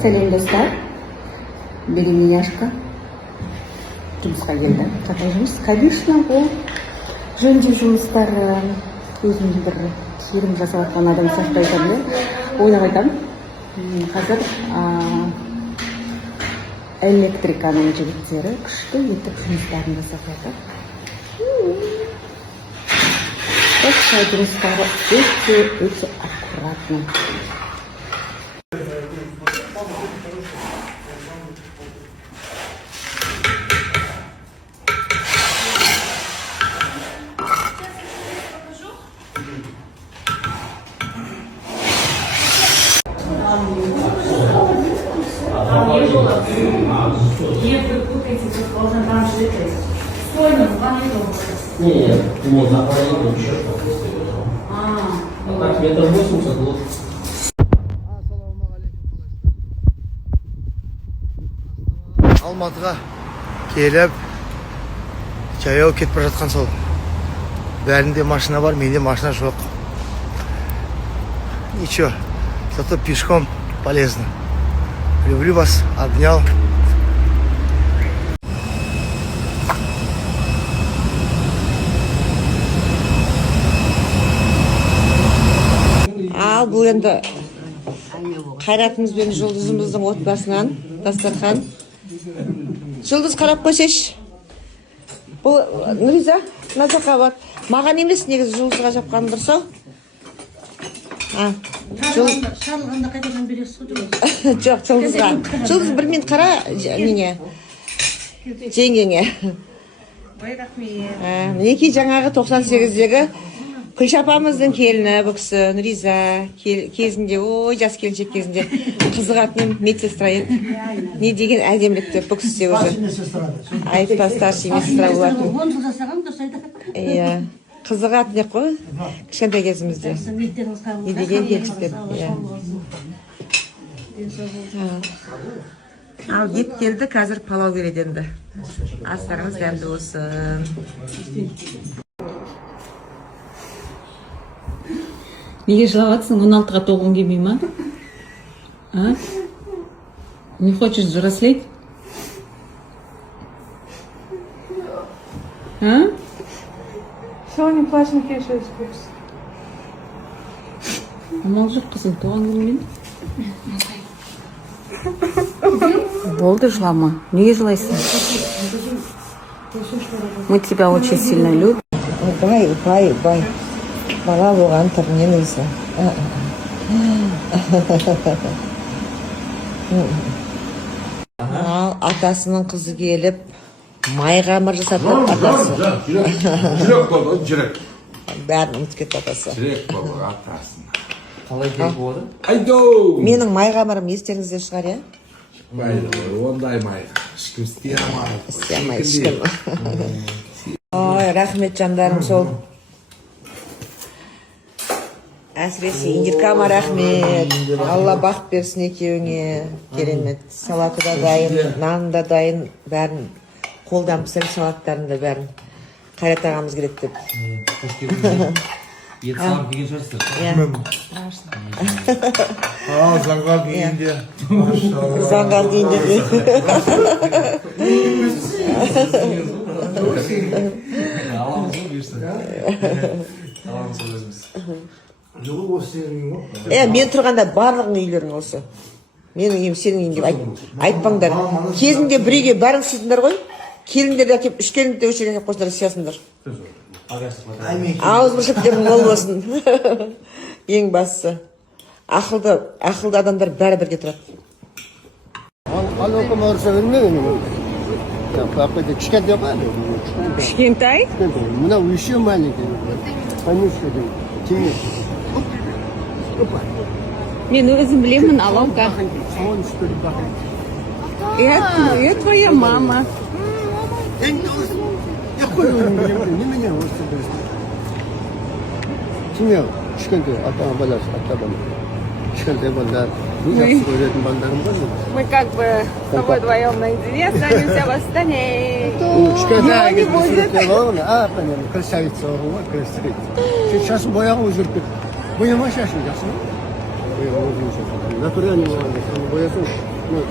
Сәлем достар, беременна Яшка жұмысқа келді. Қандай жұмыс? Конечно, ол жөндеу жұмыстары, өзімді бір керім жасап жатқан адам сияқты айтамын, ойнап айтамын. Қазір электриканың жігіттері күшті етіп жұмыстарын жасап жатыр. Шай жұмыстары өте аккуратно. Если вы путаете, то должен там жить. Сколько? 2 метра. Нет, вот на параллельно еще что-то. А так метр 80 вот. Алматыға келіп, жаяу кетіп бара жатқан сол. Бәрінде машина бар, менде машина жоқ. Ничего, зато пешком полезно. Люблю вас, обнял. Ал бұл енді Қайратымыз бен Жұлдызымыздың отбасынан дастархан. Жұлдыз қарап қойсайшы. Бұл Нұриза, мына жаққа бар. Маған емес, негізі Жұлдызға жапқан дұрыс ау. Шалғанда қайтадан бересіз ғой. Жоқ, Жұлдызға. Жұлдыз бір мен қара неге. Жеңгеңе. Ой, рахмет. Мінекей жаңағы 98-дегі Күлшапамыздың келіні бұл кісі Нұриза кезінде, ой, жас келіншек кезінде қызығатын медсестра еді. Не деген әдемілікті бұл кісі уже. Айтпа, старший медсестра болатын. 10 жыл жасаған дұрыс айтады. Иә, қызығатын ек қой, кішкентай кезімізде. Не деген келіншектер. Ал ет келді, қазір палау береді енді. Астарыңыз дәмді болсын. Неге жылап жатсың? 16-ға толғың келмей ма? А? Не хочешь взрослеть? А? Все, не плачь, не кеш, өз Амал жоқ қызым, туған күнмен. Болды, жылама. Неге жылайсың? Мы тебя очень сильно любим. Бай. Бала болған түрінен өзі. Ал атасының қызы келіп, майғамыр жасатып атасы. Жүрек болды, жүрек. Бәрін ұмытып кетті атасы. Жүрек болды, атасын. Қалай келіп болады? Айдоу! Менің майғамырым естеріңізде шығар, е? Ондай май. Ешкім істей алмайды. Істей алмайды, ешкім. Ой, рахмет жандарым сол. Әсіресе Индиркама рахмет. Алла бақыт берсін екеуіңе. Керемет. Салаты да дайын, нан да дайын, бәрін қолдан пісіріп салаттарын да бәрін Қайрат ағамыз келеді деп. Ет салам деген шығарсыздар. Заңғар дейінде. Заңғар дейінде де. Аламыз ғой берсін. Аламыз ғой өзіміз. Мен тұрғанда барлығың үйлерің осы. Менің үйім, сенің үйің деп айтпаңдар. Кезінде бір үйге бәрің сыйдыңдар ғой. Келіндерді әкеп, 3 келінді өшірген әкеп қосындар сиясыңдар. Ауыз мүшіктерің мол болсын. Ең бастысы. Ақылды адамдар бәрі бірге тұрады. Кішкентай? Мына еще маленький. Мен өзім білемін, Алаука. Я твоя мама. Kimya? Kişkente ata balası, ata bana. Kişkente ballar. Bu yapıp öğretim ballarım var mı? Мы как бы с тобой вдвоем наедине останемся в Астане. Kişkente herkes bir sürükler var mı? Aa, benim kraliçe var, kraliçe. Şaşın boyağı özürtük. Boyama şaşıracaksın. Boyama özürtük. Натуральный боясын,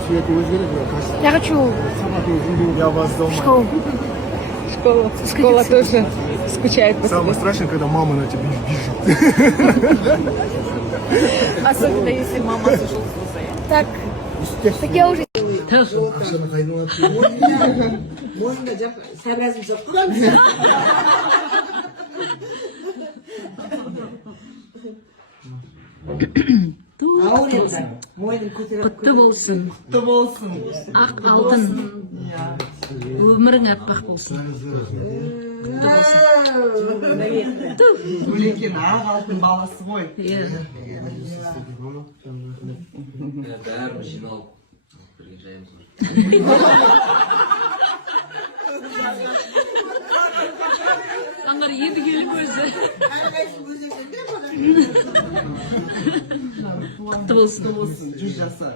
цветі өзгереді. Я хочу Я вас дома. школу. Школа тоже скучает по Самое страшное, когда мама на тебя бежит. Особенно если мама слушает. Так я уже... Құтты болсын. Ақ алтын. Өмірің аппақ болсын. Құтты болсын. Гүлекен ақ алтын баласы ғой. Иә. Бәрін жиналып приезжаемыз. Аңғар енді келіп өзі. Құтты болсын. 100 жаса.